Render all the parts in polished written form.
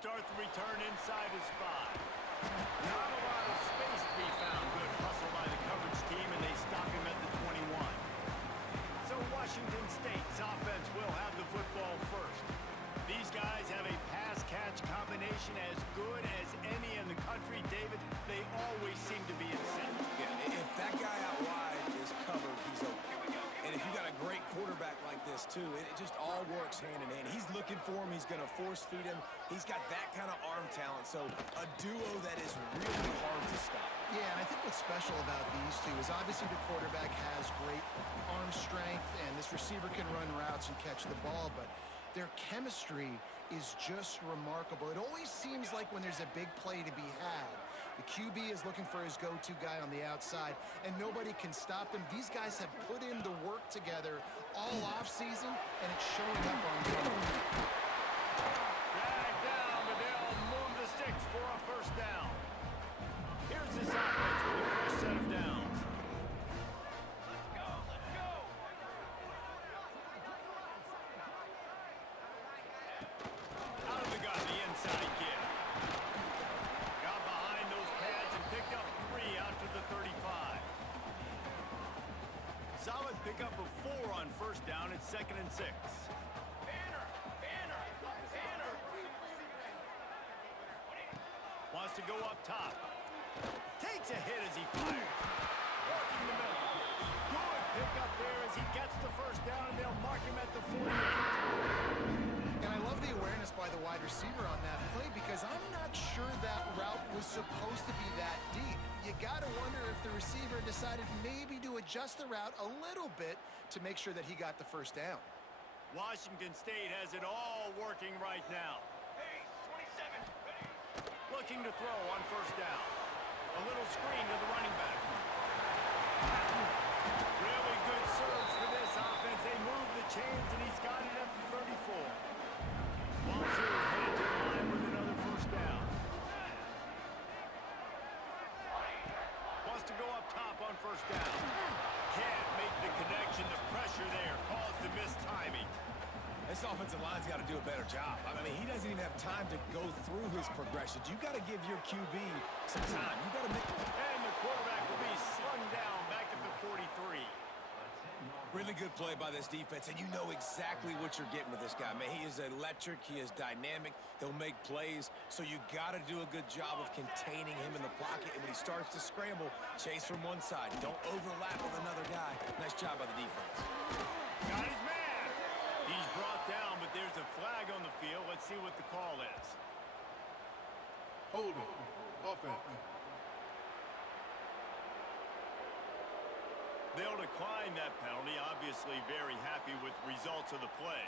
start the return inside his 5. Not a lot of space to be found. Good hustle by the coverage team, and they stop him at the 21. So Washington State's offense will have the football first. These guys have a pass-catch combination as good as any in the country, David. They always seem to be in sync. Yeah, if that guy out wide is covered, he's open. And if you got a great quarterback like this, too, it just all works hand in hand. He's looking for him. He's going to force-feed him. He's got that kind of arm talent. So a duo that is really hard to stop. Yeah, and I think what's special about these two is obviously the quarterback has great arm strength, and this receiver can run routes and catch the ball, but their chemistry is just remarkable. It always seems like when there's a big play to be had, the QB is looking for his go-to guy on the outside, and nobody can stop them. These guys have put in the work together all offseason, and it's showing up on game. Drag down, but they'll move the sticks for a first down. Here's this offense with the first set of downs. Out of the gun, the inside give. Got behind those pads and picked up 3 out to the 35. Solid pickup of 4 on first down. It's 2nd and 6. Wants to go up top. Takes a hit as he fires. Working the middle. Good pickup there as he gets the first down, and they'll mark him at the 48. And I love the awareness by the wide receiver on that play because I'm not sure that route was supposed to be that deep. You got to wonder if the receiver decided maybe to adjust the route a little bit to make sure that he got the first down. Washington State has it all working right now. Looking to throw on first down. A little screen to the running back. Really good surge for this offense. They move the chains, and he's got it at the 34. Wazzzzuuu headed to the line with another first down. Wants to go up top on first down. Can't make the connection. The pressure there caused the missed timing. This offensive line's got to do a better job. I mean, he doesn't even have time to go through his progressions. You got to give your QB some time. You got to make... And the quarterback will be slung down back at the 43. Really good play by this defense, and you know exactly what you're getting with this guy, man. He is electric. He is dynamic. He'll make plays, so you got to do a good job of containing him in the pocket. And when he starts to scramble, chase from one side. Don't overlap with another guy. Nice job by the defense. Got his man. He's brought down, but there's a flag on the field. Let's see what the call is. Hold it. Offense. They'll decline that penalty, obviously very happy with results of the play.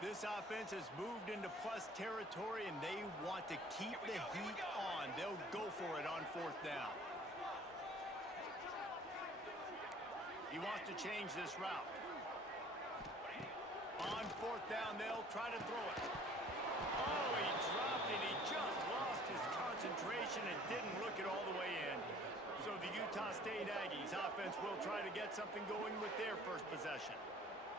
This offense has moved into plus territory, and they want to keep the heat on. They'll go for it on fourth down. He wants to change this route. On fourth down, they'll try to throw it. Oh, he dropped it. He just lost his concentration and didn't look it all the way in. So the Utah State Aggies offense will try to get something going with their first possession.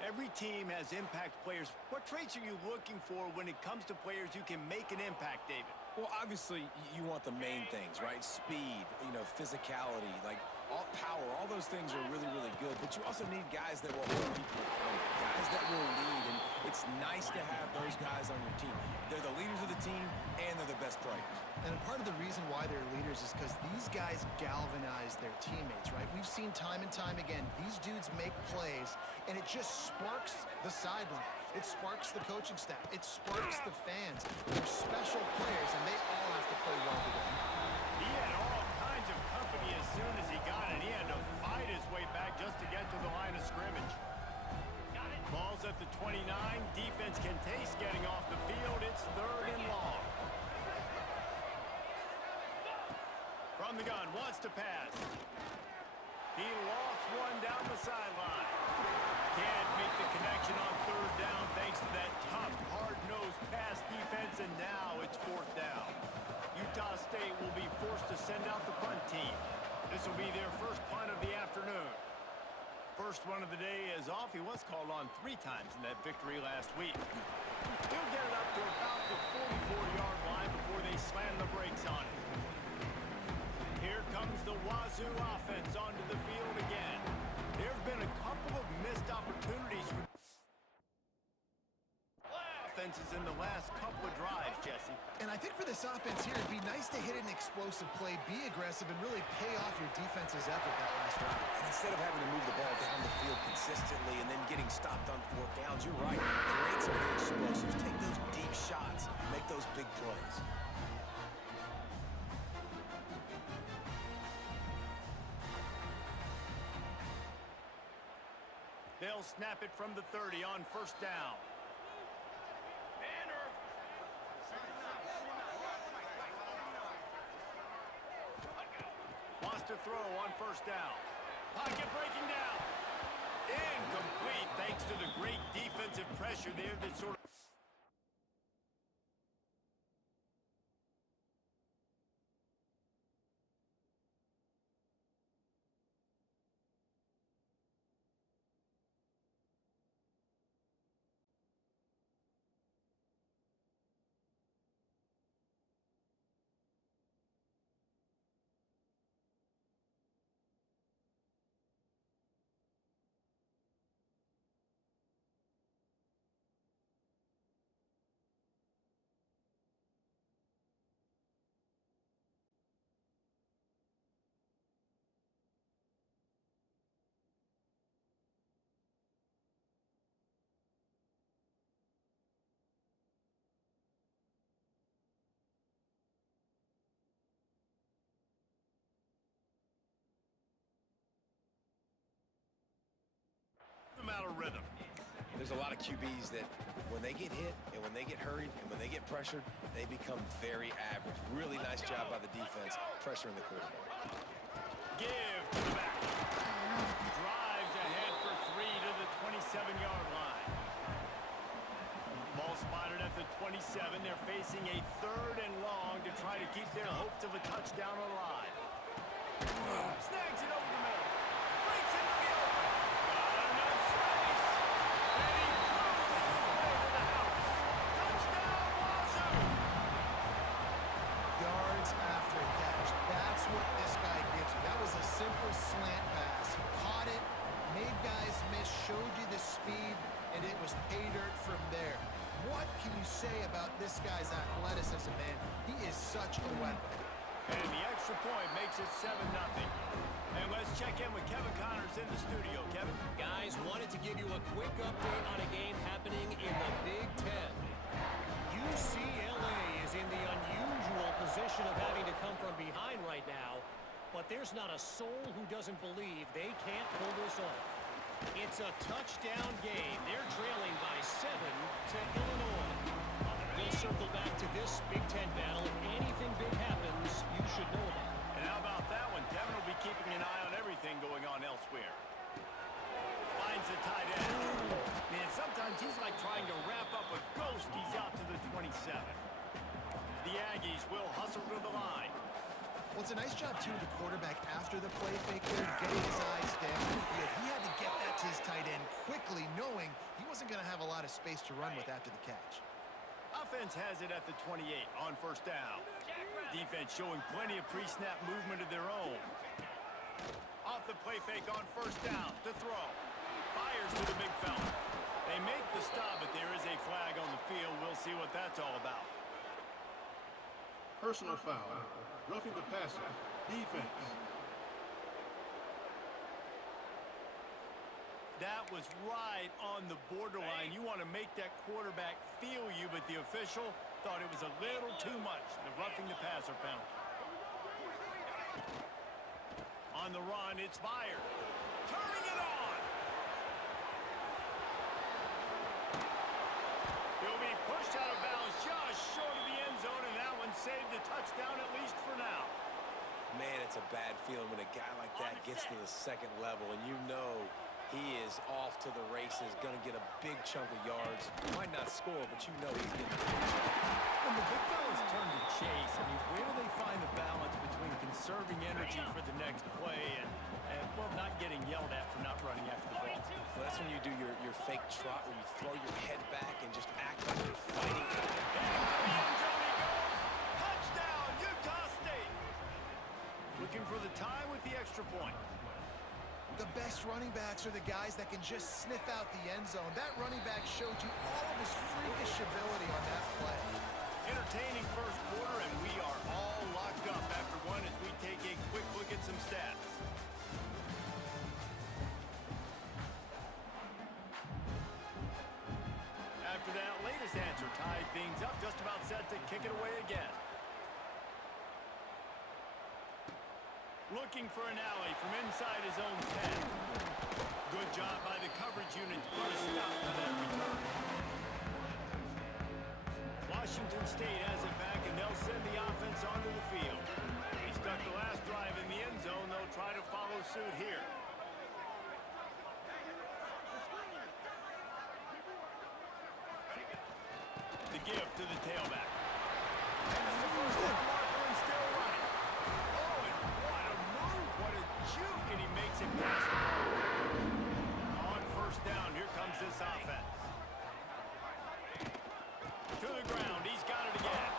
Every team has impact players. What traits are you looking for when it comes to players who can make an impact, David? Well, obviously, you want the main things, right? Speed, physicality, like all power. All those things are really, really good. But you also need guys that will hold people accountable, guys that will lead. And it's nice to have those guys on your team. They're the leaders of the team, and they're the best players. And part of the reason why they're leaders is because these guys galvanize their teammates, right? We've seen time and time again, these dudes make plays, and it just sparks the sideline. It sparks the coaching staff. It sparks the fans. They're special players, and they all have to play well together. He had all kinds of company as soon as he got it. He had to fight his way back just to get to the line of scrimmage. Ball's at the 29. Defense can taste getting off the field. It's 3rd and long. From the gun, wants to pass. He lost one down the sideline. Can't make the connection on 3rd down thanks to that tough, hard-nosed pass defense, and now it's 4th down. Utah State will be forced to send out the punt team. This will be their first punt of the afternoon. First one of the day is off. He was called on 3 times in that victory last week. He'll get it up to about the 44-yard line before they slam the brakes on it. Here comes the Wazoo offense onto the field again. There have been a couple of missed opportunities for offenses in the last couple of drives, Jesse. And I think for this offense here, it'd be nice to hit an explosive play, be aggressive, and really pay off your defense's effort that last drive. And instead of having to move the ball down the field consistently and then getting stopped on fourth downs, you're right. Create some of the explosives. Take those deep shots. Make those big plays. They'll snap it from the 30 on first down. Wants to throw on first down. Pocket breaking down. Incomplete thanks to the great defensive pressure there that sort of... out of rhythm. There's a lot of QBs that when they get hit and when they get hurried and when they get pressured, they become very average. Really nice job by the defense pressuring the quarterback. Give to the back. Drives ahead for 3 to the 27-yard line. Ball spotted at the 27. They're facing a 3rd and long to try to keep their hopes of a touchdown alive. Snags it over the middle. Breaks into the open. Got enough space. And he cruises his way to the house. Touchdown, Wazoo! Yards after a catch. That's what this guy gives you. That was a simple slant pass. Caught it, made guys miss, showed you the speed, and it was pay dirt from there. What can you say about this guy's athleticism, man? He is such a weapon. And the extra point makes it 7-0. And let's check in with Kevin Connors in the studio. Kevin? Guys, wanted to give you a quick update on a game happening in the Big Ten. UCLA is in the unusual position of having to come from behind right now, but there's not a soul who doesn't believe they can't pull this off. It's a touchdown game. They're trailing by 7 to Illinois. We'll circle back to this Big Ten battle. If anything big happens, you should know about it. And how about that one? Kevin will be keeping an eye on everything going on elsewhere. Finds the tight end. Man, sometimes he's like trying to wrap up a ghost. He's out to the 27. The Aggies will hustle to the line. Well, it's a nice job, too, of the quarterback after the play fake there, getting his eyes down the field. He had to get that to his tight end quickly, knowing he wasn't going to have a lot of space to run with after the catch. Offense has it at the 28 on first down. Defense showing plenty of pre-snap movement of their own. Off the play fake on first down to throw. Fires to the big fella. They make the stop, but there is a flag on the field. We'll see what that's all about. Personal foul. Roughing the passer. Defense. That was right on the borderline. You want to make that quarterback feel you, but the official thought it was a little too much. The roughing the passer penalty. On the run, it's fired. Turning it on. He'll be pushed out of bounds just short of the end zone, and that one saved the touchdown at least for now. Man, it's a bad feeling when a guy like that gets to the second level, and you know he is off to the races, going to get a big chunk of yards. Might not score, but you know he's getting a big chunk. When the big fellas turn to chase, I mean, where do they find the balance between conserving energy for the next play and well, not getting yelled at for not running after the ball? Well, that's when you do your fake trot where you throw your head back and just act like you're fighting. extra point. The best running backs are the guys that can just sniff out the end zone. That running back showed you all of his freakish ability on that play. Entertaining first quarter, and we are all locked up after one as we take a quick look at some stats. After that latest answer tied things up, just about set to kick it away again. Looking for an alley from inside his own 10. Good job by the coverage unit to put a stop to that return. Washington State has it back, and they'll send the offense onto the field. He stuck the last drive in the end zone. They'll try to follow suit here. The give to the tailback. There's the first down marker and still running. Oh, and what a move. What a juke, and he makes it past the marker. On first down, here comes this offense. To the ground, he's got it again.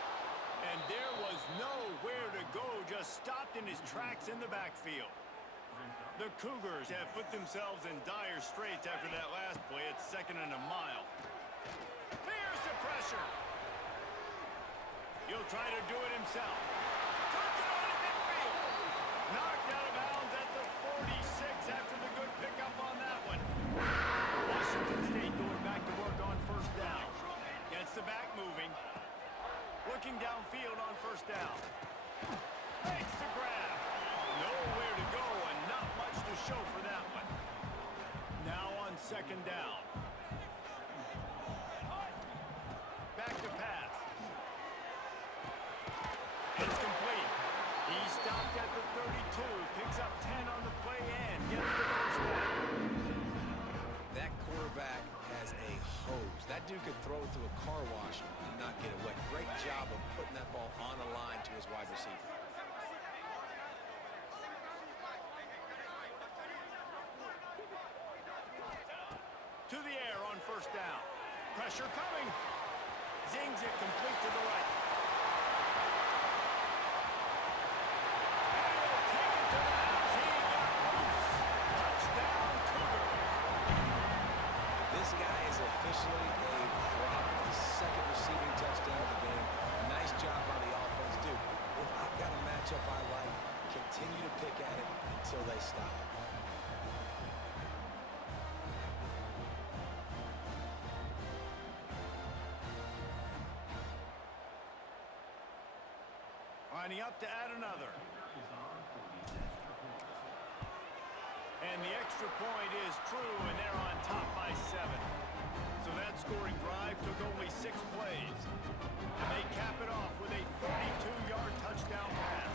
And there was nowhere to go, just stopped in his tracks in the backfield. The Cougars have put themselves in dire straits after that last play. It's 2nd and a mile. Here's the pressure. He'll try to do it himself. Turns it on in midfield. Knocked out of bounds at the 46 after the good pickup on that one. Washington State going back to work on first down. Gets the back moving. Looking downfield on first down. Makes the grab. Nowhere to go and not much to show for that one. Now on 2nd down. Back to pass. It's complete. He stopped at the 32. Picks up 10 on the play and gets the first down. That quarterback has a hose. That dude could throw it through a car wash and not get it wet. Great job of putting that ball on a line to his wide receiver. To the air on first down. Pressure coming. Zings it complete to the right. And he'll take it to the house. He got loose. Touchdown, Cougars. This guy is officially a problem. His 2nd receiving touchdown of the game. Nice job by the offense. Dude, if I've got a matchup I like, continue to pick at it until they stop it. Lining up to add another. And the extra point is true, and they're on top by 7. So that scoring drive took only 6 plays. And they cap it off with a 32-yard touchdown pass.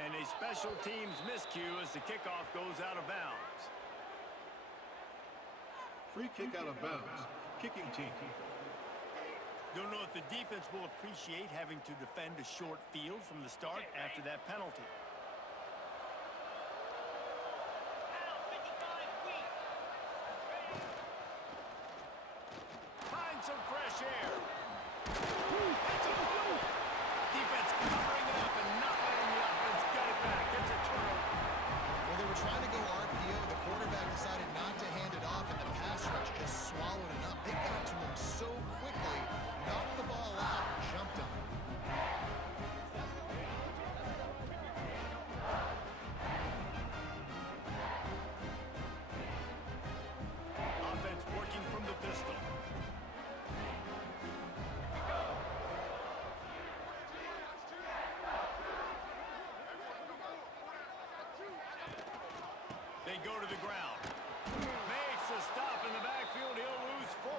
And a special teams miscue as the kickoff goes out of bounds. Free kick out of bounds. Kicking team. Don't know if the defense will appreciate having to defend a short field from the start after that penalty. Find some fresh air. It's a fumble. Defense covering it up and not letting the offense get it back. It's a turnover. Well, they were trying to go RPO. The quarterback decided not to hand it off, and the pass rush just swallowed it up. They got to him so quickly, knocked the ball out, and jumped on him. Offense working from the pistol. They go to the ground. Makes a stop in the backfield. He'll lose 4.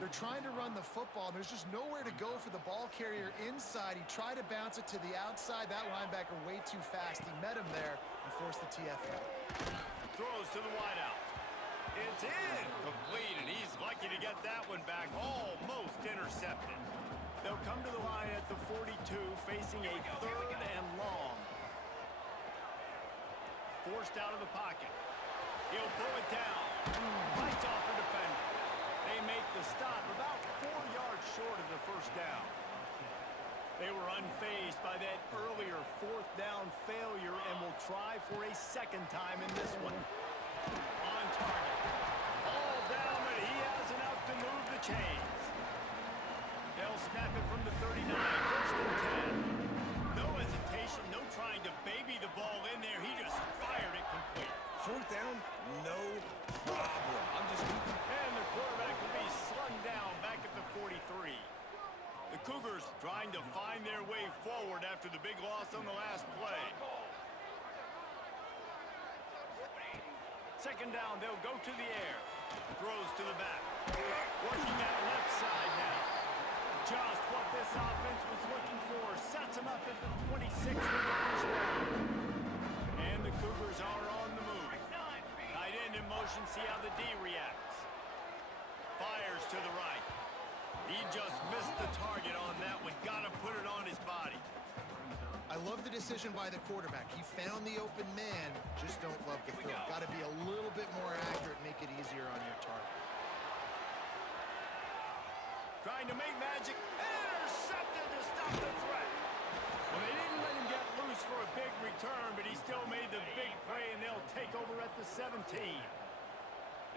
They're trying to run the football. There's just nowhere to go for the ball carrier inside. He tried to bounce it to the outside. That linebacker way too fast. He met him there and forced the TFL. Throws to the wideout. It's in. Complete, and he's lucky to get that one back. Almost intercepted. They'll come to the line at the 42, facing a 3rd and long. Forced out of the pocket. He'll pull it down. Fights off the defender. They make the stop about 4 yards short of the first down. They were unfazed by that earlier fourth down failure and will try for a second time in this one. On target. All down, but he has enough to move the chains. They'll snap it from the 39, first and 10. No hesitation, no trying to baby the ball in there. He just fired it complete. Fourth down, no problem. And the quarterback will be slung down back at the 43. The Cougars trying to find their way forward after the big loss on the last play. Second down, they'll go to the air. Throws to the back. Working that left side now. Just what this offense was looking for. Sets them up at the 26 for the first down. And the Cougars are on the move. Tight end in motion, see how the D reacts. Fires to the right. He just missed the target on that one. Got to put it on his body. I love the decision by the quarterback. He found the open man, just don't love the throw. Got to be a little bit more accurate, make it easier on your target. Trying to make magic. Intercepted to stop the threat. Well, they didn't let him get loose for a big return, but he still made the big play, and they'll take over at the 17.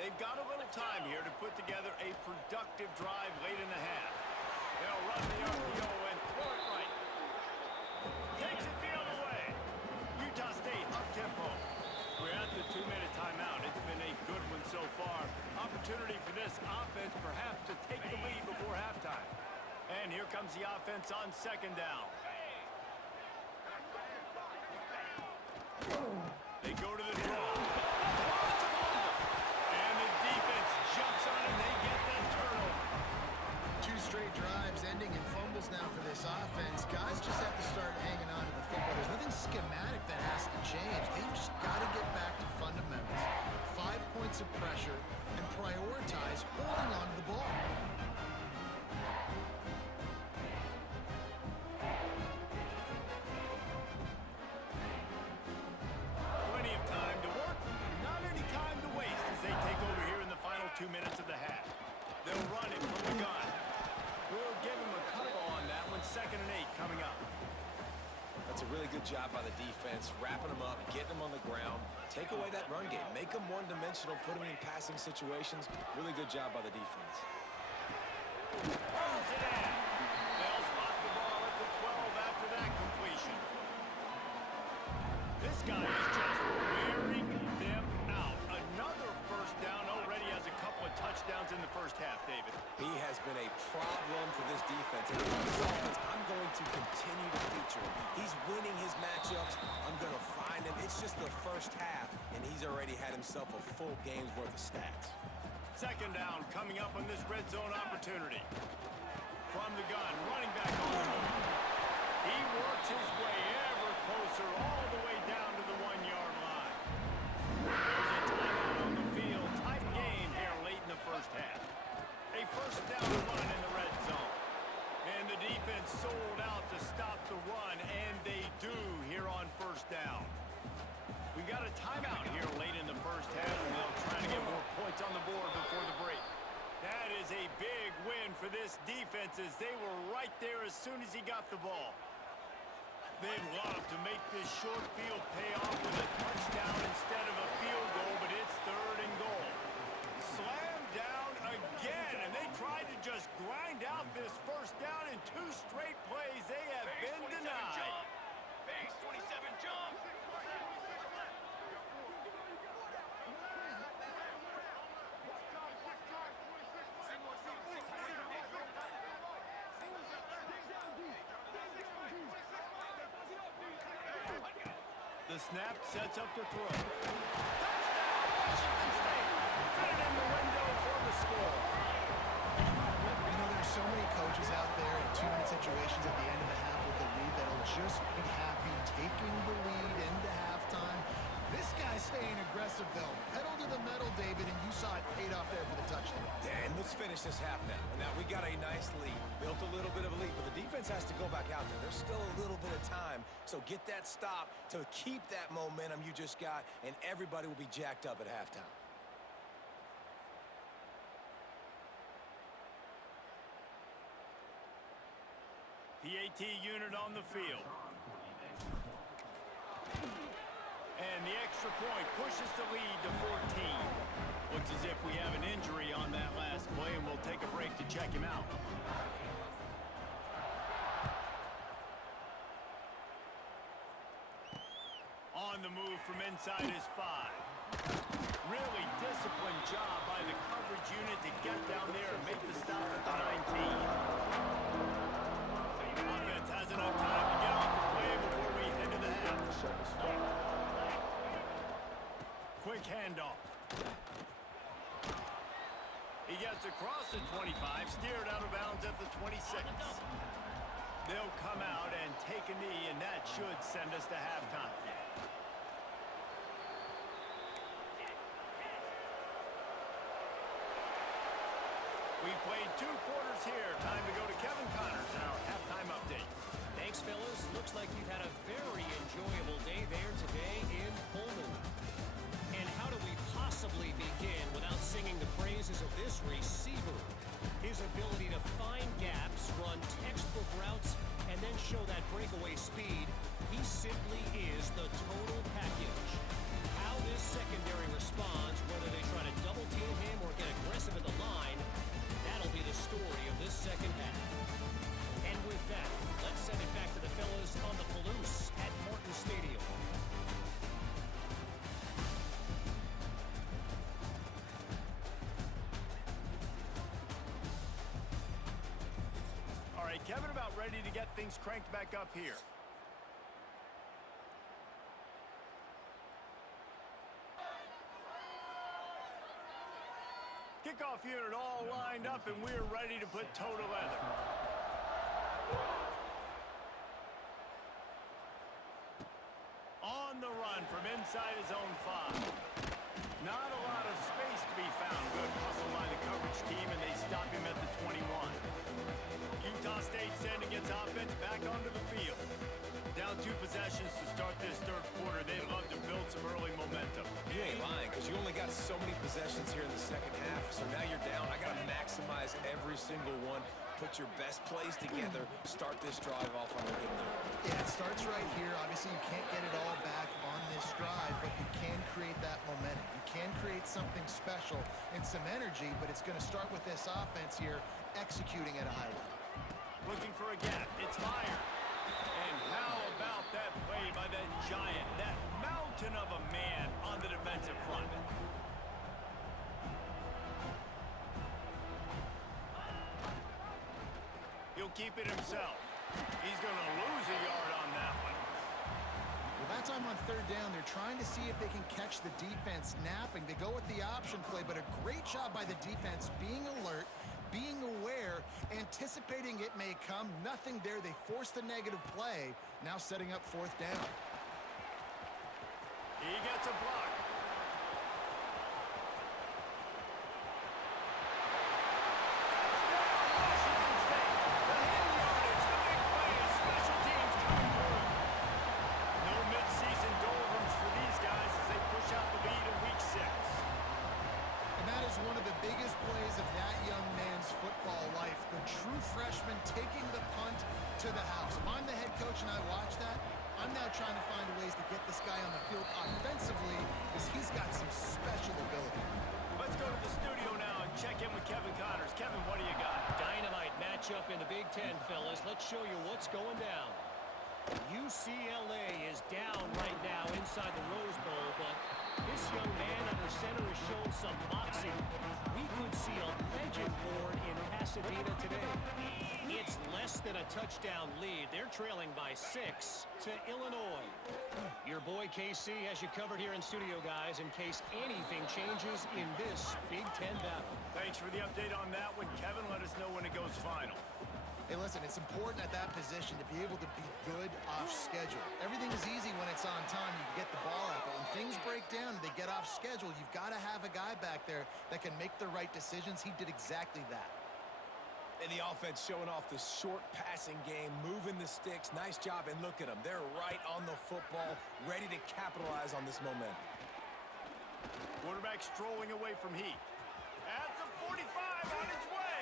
They've got a little time here to put together a productive drive late in the half. They'll run the RPO and throw it right. Takes it the other way. Utah State up-tempo. We're at the 2-minute timeout. It's been a good one so far. Opportunity for this offense perhaps to take the lead before halftime. And here comes the offense on second down. They go to the draw. And the defense jumps on him. They get that turnover. 2 straight drives ending in fumbles now for this offense. Guys just have to start hanging on to the football. There's nothing schematic that has to change. They've just got to get back to fundamentals. 5 points of pressure and prioritize holding on to the ball. Plenty of time to work, not any time to waste as they take over here in the final 2 minutes of the half. They'll run it from the gun. We'll give him a couple on that one. 2nd and 8 coming up. That's a really good job by the defense, wrapping them up, getting them on the ground. Take away that run game. Make them one-dimensional, put them in passing situations. Really good job by the defense. Rolls it in. They'll spot the ball at the 12 after that completion. This guy is just wearing them out. Another first down, already has a couple of touchdowns in the first half, David. He has been a problem for this defense. And in this offense, I'm going to continue to feature him. He's winning his matchups. I'm going to find him. It's just the first half, and he's already had himself a full game's worth of stats. Second down coming up on this red zone opportunity. From the gun, running back on the move. He works his way ever closer all the way down to the 1-yard line. There's a timeout on the field. Tight game here late in the first half. A first down run in the red zone. And the defense sold out to stop the run, and they do here on first down. We got a timeout here late in the first half, and they'll try to get more points on the board before the break. That is a big win for this defense as they were right there as soon as he got the ball. They'd love to make this short field pay off with a touchdown instead of a field goal, but it's 3rd and goal. Slam down again, and they tried to just grind out this first down in 2 straight plays. They have been denied. Base 27 jump. The snap sets up the throw. Touchdown, Washington State. Fit it in the window for the score. You know, there's so many coaches out there in 2-minute situations at the end of the half with the lead that'll just be happy taking the lead into halftime. This guy's staying aggressive, though. Pedal to the metal, David, and you saw it paid off there for the touchdown. And let's finish this half now. Now, we got a nice lead. Built a little bit of a lead, but the defense has to go back out there. There's still a little bit of time. So get that stop to keep that momentum you just got, and everybody will be jacked up at halftime. PAT unit on the field. And the extra point pushes the lead to 14. Looks as if we have an injury on that last play, and we'll take a break to check him out. On the move from inside his 5. Really disciplined job by the coverage unit to get down there and make the stop at the 19. Offense has enough time to get off the play before we head to the half. Quick handoff. He gets across the 25, steered out of bounds at the 26. They'll come out and take a knee, and that should send us to halftime. We've played 2 quarters here. Time to go to Kevin Connors in our halftime update. Thanks, fellas. Looks like you've had a very enjoyable day there today in Pullman. And how do we possibly begin without singing the praises of this receiver? His ability to find gaps, run textbook routes, and then show that breakaway speed. He simply is the total package. How this secondary responds, whether they try to double team him or get aggressive at the line, that'll be the story of this second half. And with that, let's send it back to the fellas on the Palouse at Morton Stadium. All right, Kevin, about ready to get things cranked back up here. Kickoff unit all lined up, and we're ready to put toe to leather. On the run from inside his own 5. Not a lot of space to be found. Good hustle by the coverage team, and they stop him at the 21. Utah State sending its offense back onto the field. Down 2 possessions to start this third quarter. They'd love to build some early momentum. You ain't lying, because you only got so many possessions here in the second half, so now you're down. I got to maximize every single one. Put your best plays together. Start this drive off on a good note. Yeah, it starts right here. Obviously, you can't get it all back on this drive, but you can create that momentum. You can create something special and some energy, but it's going to start with this offense here executing at a high level. Looking for a gap. It's fired. And how about that play by that giant, that mountain of a man on the defensive front? He'll keep it himself. He's going to lose a yard on that one. Well, that time on third down, they're trying to see if they can catch the defense napping. They go with the option play, but a great job by the defense being alert, being aware, anticipating it may come. Nothing there. They forced the negative play. Now setting up fourth down. He gets a block. One of the biggest plays of that young man's football life. The true freshman taking the punt to the house. If I'm the head coach and I watch that, I'm now trying to find ways to get this guy on the field offensively because he's got some special ability. Let's go to the studio now and check in with Kevin Connors. Kevin, what do you got? Dynamite matchup in the Big Ten, fellas. Let's show you what's going down. UCLA is down right now inside the Rose Bowl, but this young man under center has shown some moxie. We could see a legend born in Pasadena today. It's less than a touchdown lead. They're trailing by 6 to Illinois. Your boy KC has you covered here in studio, guys, in case anything changes in this Big Ten battle. Thanks for the update on that one, Kevin. Let us know when it goes final. Hey, listen, it's important at that position to be able to be good off schedule. Everything is easy when it's on time. You can get the ball out, but when things break down and they get off schedule, you've got to have a guy back there that can make the right decisions. He did exactly that. And the offense showing off the short passing game, moving the sticks. Nice job, and look at them. They're right on the football, ready to capitalize on this momentum. Quarterback strolling away from Heat. At the 45 on his way.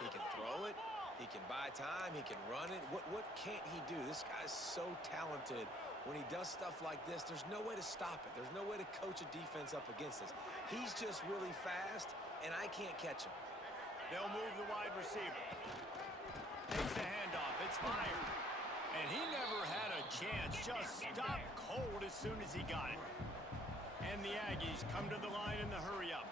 He can throw it. He can buy time. He can run it. What can't he do? This guy's so talented. When he does stuff like this, there's no way to stop it. There's no way to coach a defense up against this. He's just really fast, and I can't catch him. They'll move the wide receiver. Takes the handoff. It's fired. And he never had a chance. Just stopped cold as soon as he got it. And the Aggies come to the line in the hurry-up.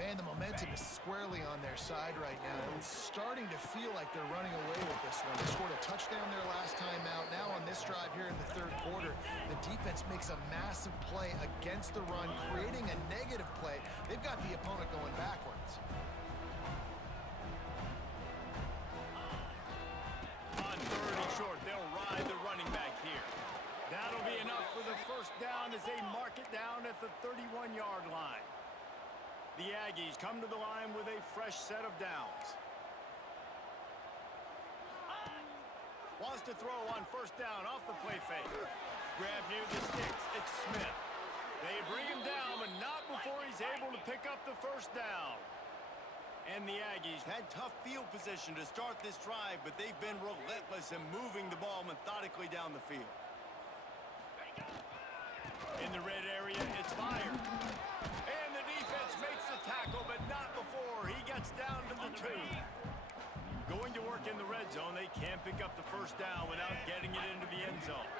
Man, the momentum is squarely on their side right now. It's starting to feel like they're running away with this one. They scored a touchdown their last time out. Now on this drive here in the third quarter, the defense makes a massive play against the run, creating a negative play. They've got the opponent going backwards. On third and short, they'll ride the running back here. That'll be enough for the first down as they mark it down at the 31-yard line. The Aggies come to the line with a fresh set of downs. Wants to throw on first down off the play fake. Grab near the sticks. It's Smith. They bring him down, but not before he's able to pick up the first down. And the Aggies had tough field position to start this drive, but they've been relentless in moving the ball methodically down the field. In the red area, it's fired. And the defense makes the tackle, but not before he gets down to the 2. Going to work in the red zone, they can't pick up the first down without getting it into the end zone.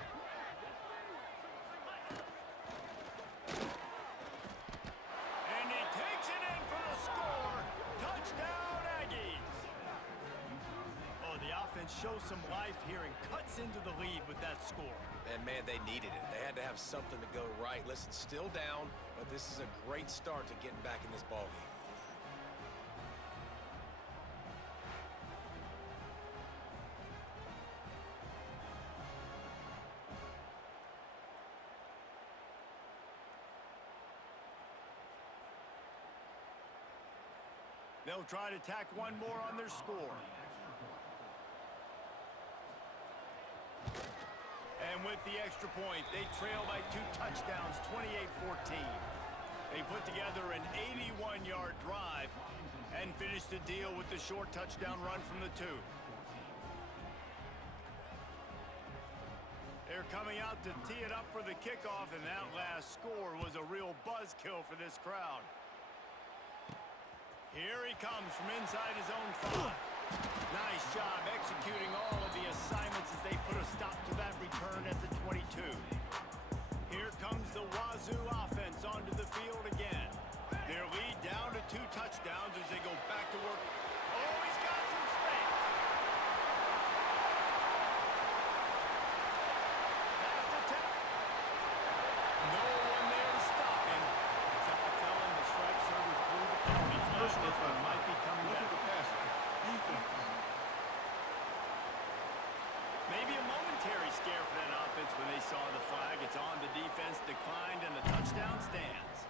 And he takes it in for the score. Touchdown, Aggies. Oh, the offense shows some life here and cuts into the lead with that score. And, man, they needed it. They had to have something to go right. Listen, still down, but this is a great start to getting back in this ballgame. They'll try to tack one more on their score. And with the extra point, they trail by 2 touchdowns, 28-14. They put together an 81-yard drive and finish the deal with the short touchdown run from the 2. They're coming out to tee it up for the kickoff, and that last score was a real buzzkill for this crowd. Here he comes from inside his own 5. Nice job executing all of the assignments as they put a stop to that return at the 22. Here comes the Wazzzuu offense onto the field again. Their lead down to 2 touchdowns as they go back to work. Oh, he's got some space. That's the tip. No one there to stop him. Except the fella in the striped shirt who threw the penalty flag. This one might be coming back. Roughing the passer. Defense. Maybe a momentary scare for that offense when they saw the flag. It's on the defense, declined, and the touchdown stands.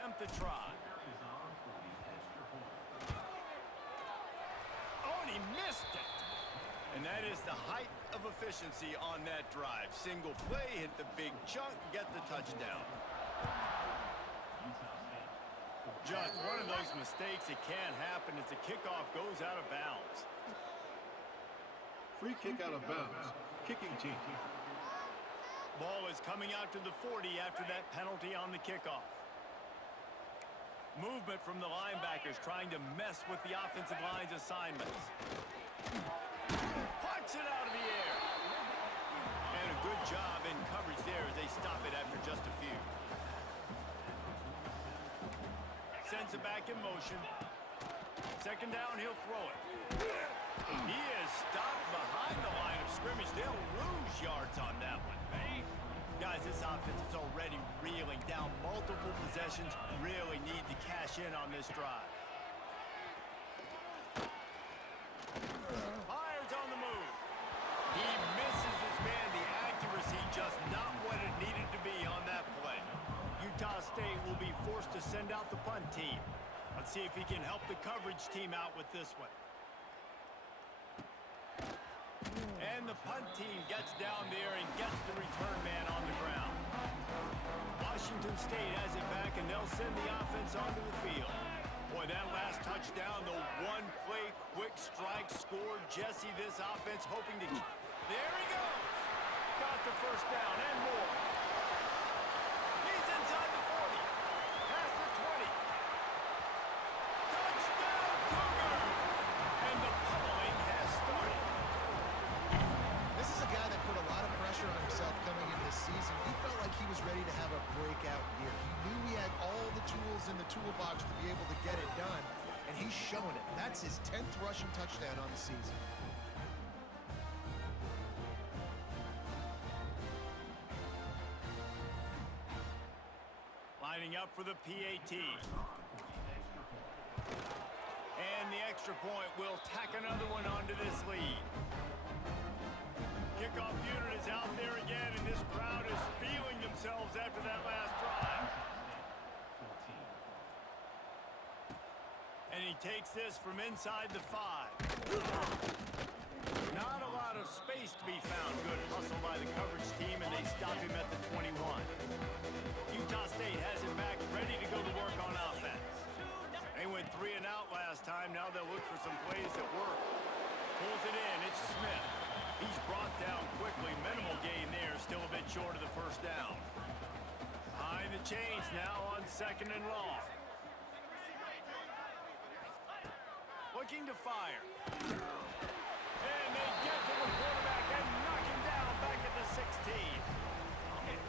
Attempt to try. Oh, and he missed it. And that is the height of efficiency on that drive. Single play, hit the big chunk, get the touchdown. Just one of those mistakes that can't happen as the kickoff goes out of bounds. Free kick out of bounds. Kicking team. Ball is coming out to the 40 after that penalty on the kickoff. Movement from the linebackers trying to mess with the offensive line's assignments. Punts it out of the air. And a good job in coverage there as they stop it after just a few. Sends it back in motion. Second down, he'll throw it. He is stopped behind the line of scrimmage. They'll lose yards on that one. Guys, this offense is already reeling down multiple possessions. Really need to cash in on this drive. Fires on the move. He misses his man. The accuracy just not what it team. Let's see if he can help the coverage team out with this one. And the punt team gets down there and gets the return man on the ground. Washington State has it back, and they'll send the offense onto the field. Boy, that last touchdown, the one-play quick strike scored. Jesse, this offense hoping to... There he goes! Got the first down and more. He's inside the 40. Past the 20. Touchdown, Cougar! And the pummeling has started. This is a guy that put a lot of pressure on himself coming into this season. He felt like he was ready to have a breakout year. He knew he had all the tools in the toolbox to be able to get it done, and he's showing it. That's his 10th rushing touchdown on the season. Lining up for the PAT. And the extra point will tack another one onto this lead. Kickoff unit is out there again, and this crowd is feeling themselves after that last drive. And he takes this from inside the 5. Not a lot of space to be found. Good hustle by the coverage team, and they stop him at the 21. Utah State has it back, ready to go to work on offense. They went 3 and out last time. Now they'll look for some plays that work. Pulls it in. It's Smith. He's brought down quickly. Minimal gain there. Still a bit short of the first down. Behind the chains now on 2nd and long. Looking to fire. And they get to the quarterback and knock him down back at the 16.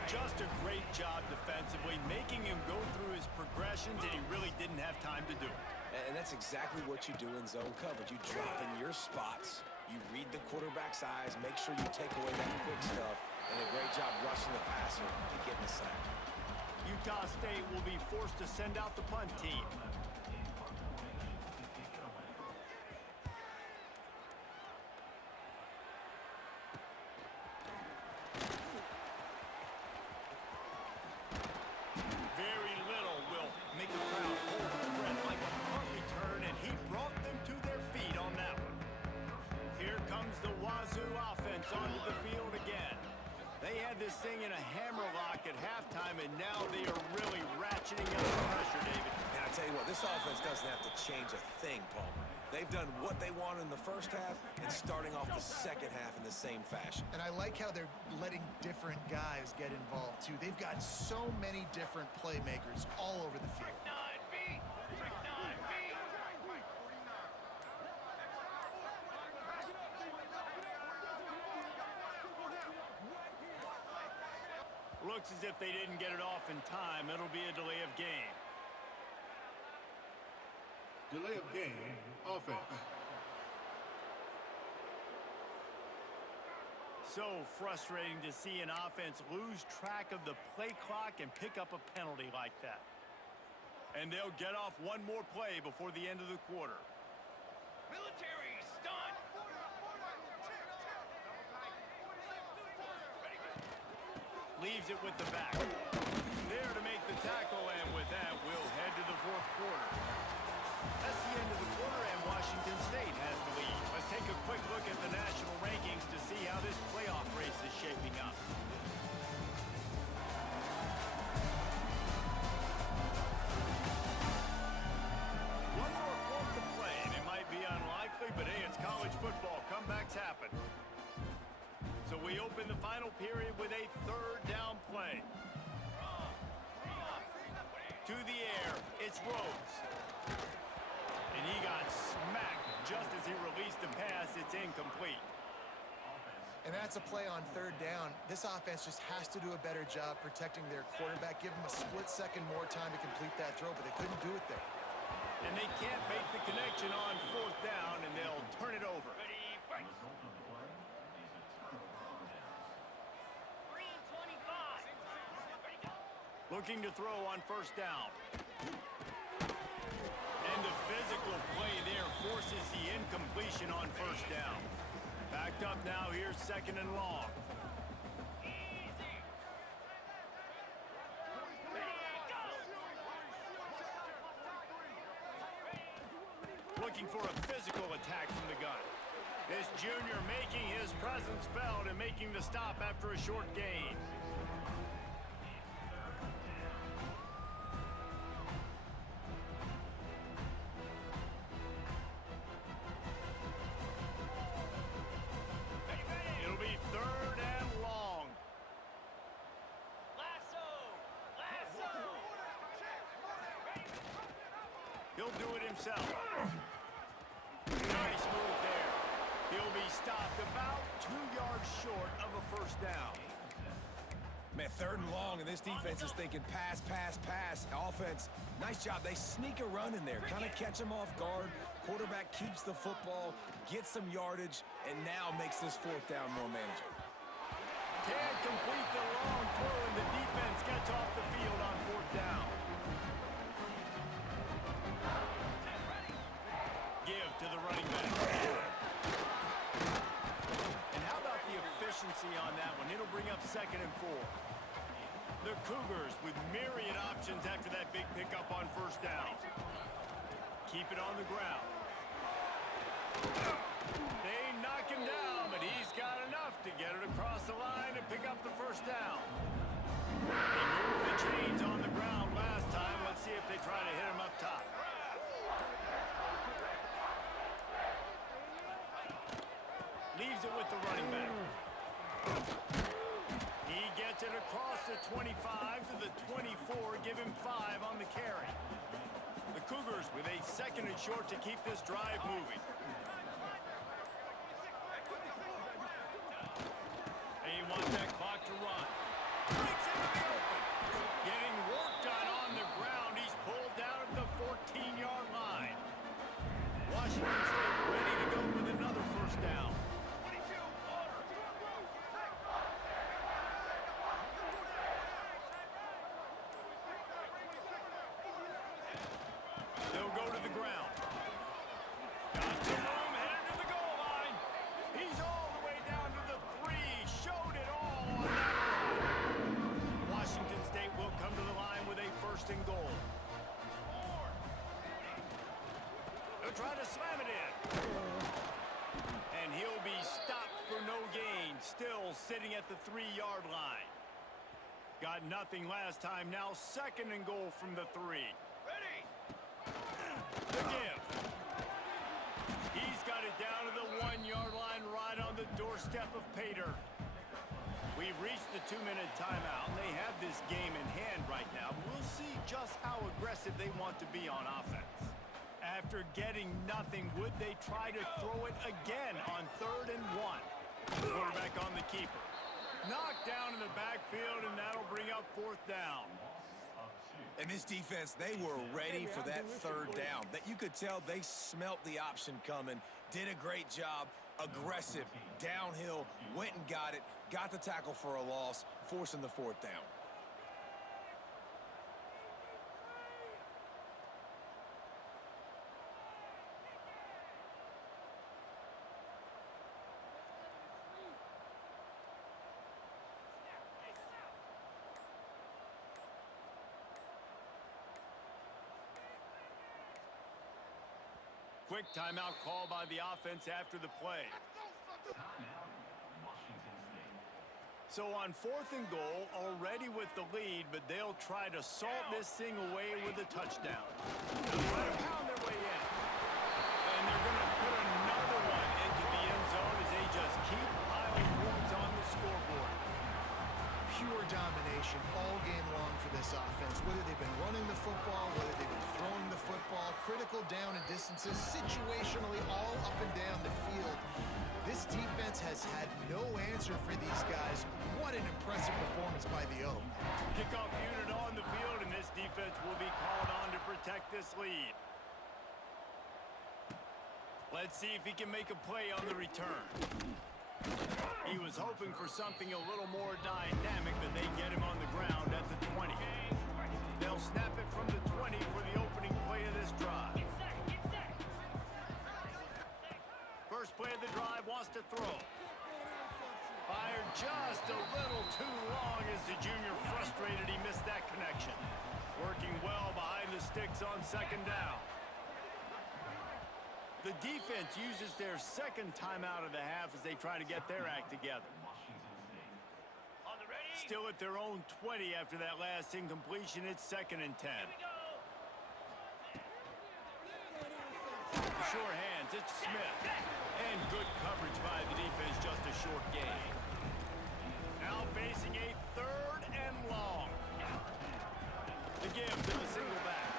Just a great job defensively, making him go through his progressions, and he really didn't have time to do it. And that's exactly what you do in zone coverage. You drop in your spots, you read the quarterback's eyes, make sure you take away that quick stuff, and a great job rushing the passer and getting the sack. Utah State will be forced to send out the punt team. Very little will make the crowd hold its breath like a punt return, and he brought them to their feet on that one. Here comes the Wazzzuu offense onto the field again. They had this thing in a hammerlock at halftime, and now they are really ratcheting up the pressure, David. And I tell you what, this offense doesn't have to change a thing, Palmer. They've done what they wanted in the first half and starting off the second half in the same fashion. And I like how they're letting different guys get involved, too. They've got so many different playmakers all over the field. Looks as if they didn't get it off in time. It'll be a delay of game. Delay of game, offense. So frustrating to see an offense lose track of the play clock and pick up a penalty like that. And they'll get off one more play before the end of the quarter. Military stunt. Leaves it with the back. There to make the tackle, and with that, we'll head to the 4th quarter. That's the end of the quarter, and Washington State has the lead. Let's take a quick look at the national rankings to see how this playoff race is shaping up. One more quarter to play, and it might be unlikely, but hey, it's college football. Comebacks happen. So we open the final period with a 3rd down play. To the air, it's Rhodes. And he got smacked just as he released the pass. It's incomplete. And that's a play on 3rd down. This offense just has to do a better job protecting their quarterback. Give him a split second more time to complete that throw, but they couldn't do it there. And they can't make the connection on 4th down, and they'll turn it over. Looking to throw on 1st down. And the physical play there forces the incompletion on 1st down. Backed up now, here's 2nd and long. looking for a physical attack from the gun. This junior making his presence felt and making the stop after a short gain. It'll be 3rd and long. Lasso! Lasso! He'll do it himself. Nice move there. He'll be stopped about 2 yards short of a first down. Man, 3rd and long, and this defense is thinking pass, pass, pass. Offense, nice job. They sneak a run in there, kind of catch them off guard. Quarterback keeps the football, gets some yardage, and now makes this 4th down more manageable. Can't complete the long throw, and the defense gets off the field on 4th down. Give to the running back. And how about the efficiency on that one? It'll bring up 2nd and 4. The Cougars with myriad options after that big pickup on 1st down. Keep it on the ground. They knock him down, but he's got enough to get it across the line and pick up the 1st down. They moved the chains on the ground last time. Let's see if they try to hit him up top. Leaves it with the running back. He gets it across the 25 to the 24, give him 5 on the carry. The Cougars with a 2nd and short to keep this drive moving. They want that clock to run. Breaks into the open. Getting work done on the ground. He's pulled down at the 14-yard line. Washington State ready to go with another 1st down. They'll go to the ground. Got some room, headed to the goal line. He's all the way down to the 3. Showed it all on that run. Washington State will come to the line with a 1st and goal. They'll try to slam it in. And he'll be stopped for no gain. Still sitting at the 3-yard line. Got nothing last time. Now 2nd and goal from the 3. The give. He's got it down to the 1-yard line right on the doorstep of Pater. We've reached the 2-minute timeout, and they have this game in hand right now. We'll see just how aggressive they want to be on offense. After getting nothing, would they try to throw it again on 3rd and 1? Quarterback on the keeper. Knocked down in the backfield, and that'll bring up 4th down. And this defense, they were ready for that 3rd down. That you could tell they smelt the option coming, did a great job, aggressive, downhill, went and got it, got the tackle for a loss, forcing the 4th down. Quick timeout call by the offense after the play. So on 4th and goal, already with the lead, but they'll try to salt this thing away with a touchdown. They'll try to pound their way in. And they're going to put another one into the end zone as they just keep piling points on the scoreboard. Pure domination all game long for this offense. Whether they've been running the football, whether they've been throwing the football, critical down and distances, situationally all up and down the field. This defense has had no answer for these guys. What an impressive performance by the Oak. Kickoff unit on the field, and this defense will be called on to protect this lead. Let's see if he can make a play on the return. He was hoping for something a little more dynamic, but they get him on the ground at the 20. They'll snap it from the 20 for the opening play of this drive. First play of the drive, wants to throw. Fired just a little too long as the junior frustrated he missed that connection. Working well behind the sticks on 2nd down. The defense uses their second timeout of the half as they try to get their act together. On the ready. Still at their own 20 after that last incompletion. It's 2nd and 10. Here we go. Sure hands, it's Smith. And good coverage by the defense, just a short gain. Now facing a 3rd and long. The give to the single back.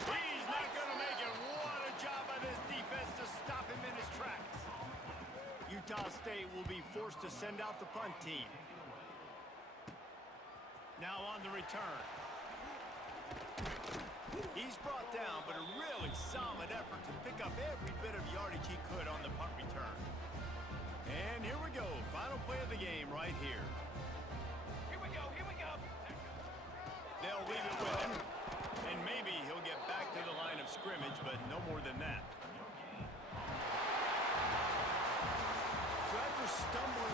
He's not going to make it. What a job by this defense to stop him in his tracks. Utah State will be forced to send out the punt team. Now on the return. He's brought down, but a really solid effort to pick up every bit of yardage he could on the punt return. And here we go. Final play of the game right here. Here we go. Here we go. They'll leave it with him. And maybe he'll get back to the line of scrimmage, but no more than that. So after stumbling